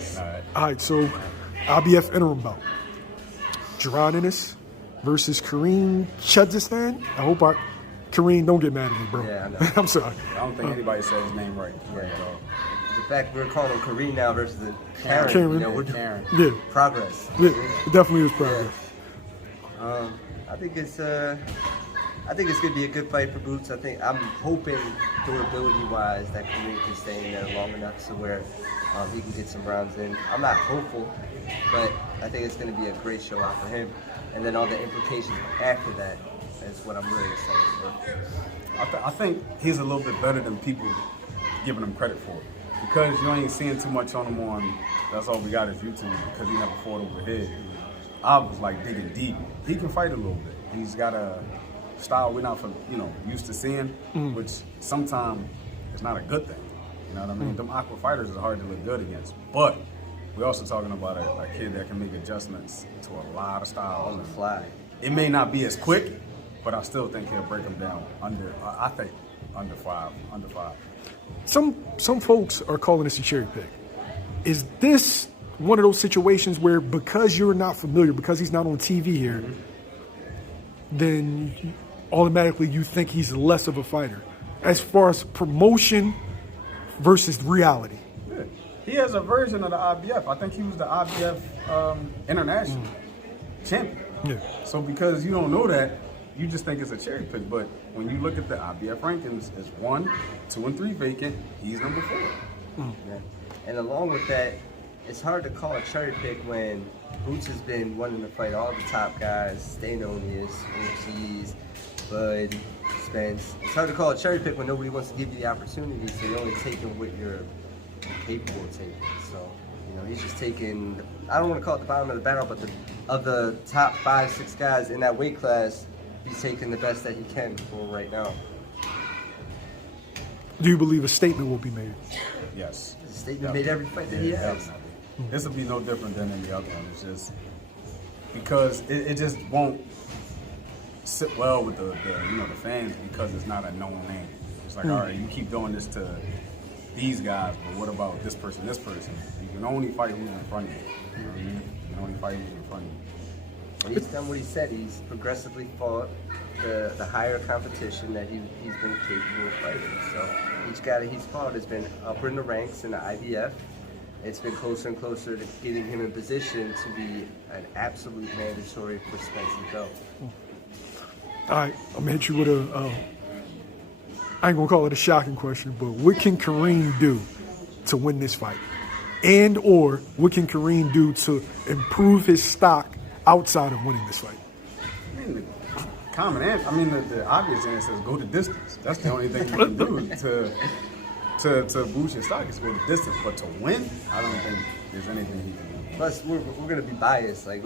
Yes. All right, so IBF Interim bout. Jaron Ennis versus Karen Chukhadzhian. Karen, don't get mad at me, bro. Yeah, I know. I'm sorry. I don't think anybody said his name right at all. The fact we're calling him Karen now versus the Karen. Karen. You know, we're Karen. Yeah, progress. yeah, it definitely was progress. I think it's gonna be a good fight for Boots. I'm hoping durability-wise that Karen can stay in there long enough to where he can get some rounds in. I'm not hopeful, but I think it's gonna be a great show out for him. And then all the implications after that is what I'm really excited for. I think he's a little bit better than people giving him credit for. Because you ain't seeing too much on him on, that's all we got is YouTube, because he never fought overhead. I was like digging deep. He can fight a little bit. He's got a style we're not used to seeing, which sometimes is not a good thing. You know what I mean? Them aqua fighters is hard to look good against. But we're also talking about a kid that can make adjustments to a lot of styles On the fly. It may not be as quick, but I still think he'll break him down under five. Some folks are calling this a cherry pick. Is this one of those situations where because you're not familiar, because he's not on TV here, then automatically you think he's less of a fighter? As far as promotion versus reality. Yeah. He has a version of the IBF. I think he was the IBF International champion. Yeah. So because you don't know that, you just think it's a cherry pick. But when you look at the IBF rankings, it's 1, 2, and 3 vacant. He's number 4. Yeah. And along with that, it's hard to call a cherry pick when Boots has been wanting to fight all the top guys, Stanonius, OGs, Bud, Spence. It's hard to call a cherry pick when nobody wants to give you the opportunity, so you're only taking what you're capable of taking. So, he's just taking, I don't want to call it the bottom of the barrel, but of the top 5, 6 guys in that weight class, he's taking the best that he can for right now. Do you believe a statement will be made? Yes. The statement made every fight that he has. This will be no different than any other one. It's just because it just won't sit well with the fans because it's not a known name. It's like, all right, you keep doing this to these guys, but what about this person? You can only fight who's in front of you. You know what I mean? You can only fight who's in front of you. When he's done what he said, he's progressively fought the higher competition that he's been capable of fighting. So each guy that he's fought has been upper in the ranks in the IBF. It's been closer and closer to getting him in position to be an absolute mandatory for Spence's belt. All right, I'm gonna hit you with I ain't gonna call it a shocking question, but what can Kareem do to win this fight? And or what can Kareem do to improve his stock outside of winning this fight? I mean, the common answer, the obvious answer is go the distance. That's the only thing you can do to boost your stock is go the distance. But to win, I don't think there's anything he can do. Plus, we're gonna be biased. Like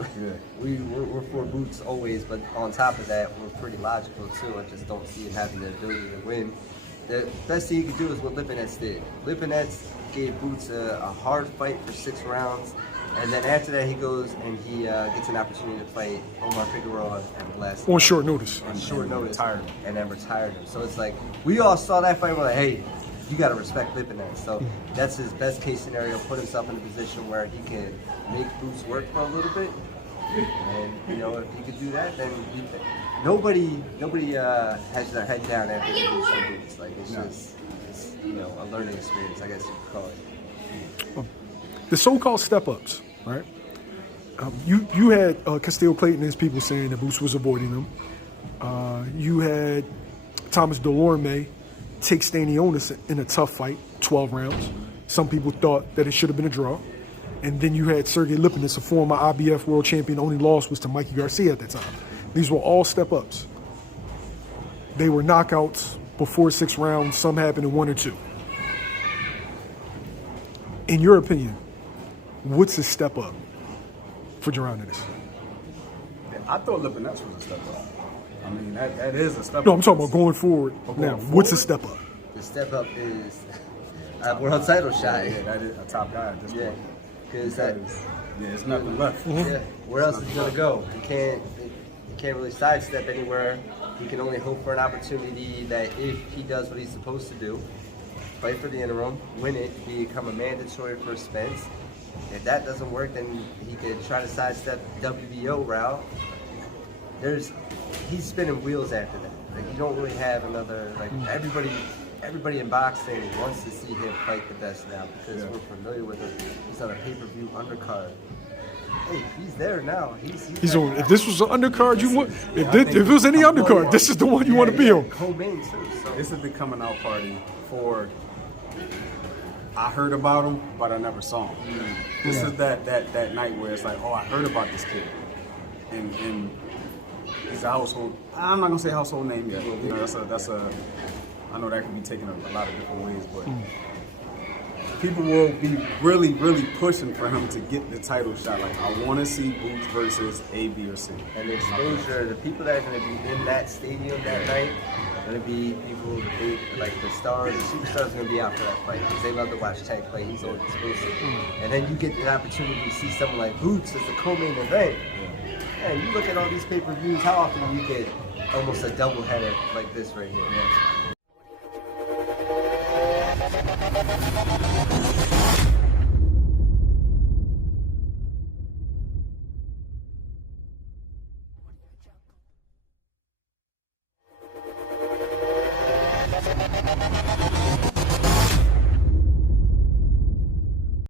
we're for Boots always, but on top of that, we're pretty logical too. I just don't see him having the ability to win. The best thing he could do is what Lipinets did. Lipinets gave Boots a hard fight for 6 rounds, and then after that he goes and he gets an opportunity to fight Omar Figueroa at the last On short notice. on short notice, retired. and then retired him. So it's like we all saw that fight. And we're like, hey, you got to respect Lipinets. So that's his best case scenario. Put himself in a position where he can make Boots work for a little bit, and if he could do that, then nobody has their head down after they lose some Boots. Like it's just a learning experience, I guess you could call it. The so-called step-ups, right? You had Castillo Clayton and his people saying that Boots was avoiding them. You had Thomas Delorme take Stanionis in a tough fight, 12 rounds. Some people thought that it should have been a draw. And then you had Sergey Lipinets, a former IBF world champion. Only loss was to Mikey Garcia at that time. These were all step-ups. They were knockouts before 6 rounds. Some happened in 1 or 2. In your opinion, what's a step up for Jaron Ennis? I thought Lipinets was a step up. I mean, that is a step up. No, I'm talking about going forward. Now, what's a step up? The step up is a world title shot. Yeah, that is a top guy at this point. Because there's nothing left. Yeah, where else is he gonna go? He can't really sidestep anywhere. He can only hope for an opportunity that if he does what he's supposed to do, fight for the interim, win it, become a mandatory for Spence, If that doesn't work, then he could try to sidestep the WBO route. He's spinning wheels after that. Like, you don't really have another, like, everybody in boxing wants to see him fight the best now because we're familiar with him. He's on a pay-per-view undercard. Hey, he's there now. He's on. If this was an undercard, you want. If it was any undercard, this is the one you want to be on. Co-main too. So. This is the coming out party for. I heard about him, but I never saw him. This is that night where it's like, oh, I heard about this kid, and he's a household. I'm not gonna say household name yet. You know, that's a. I know that can be taken a lot of different ways, but people will be really, really pushing for him to get the title shot. Like, I want to see Boots versus A, B, or C. And the exposure, the people that are going to be in that stadium that night are going to be people, like the stars, the superstars are going to be out for that fight because they love to watch Tank play. He's always explosive. And then you get the opportunity to see someone like Boots as the co-main event. And you look at all these pay-per-views, how often you get almost a doubleheader like this right here.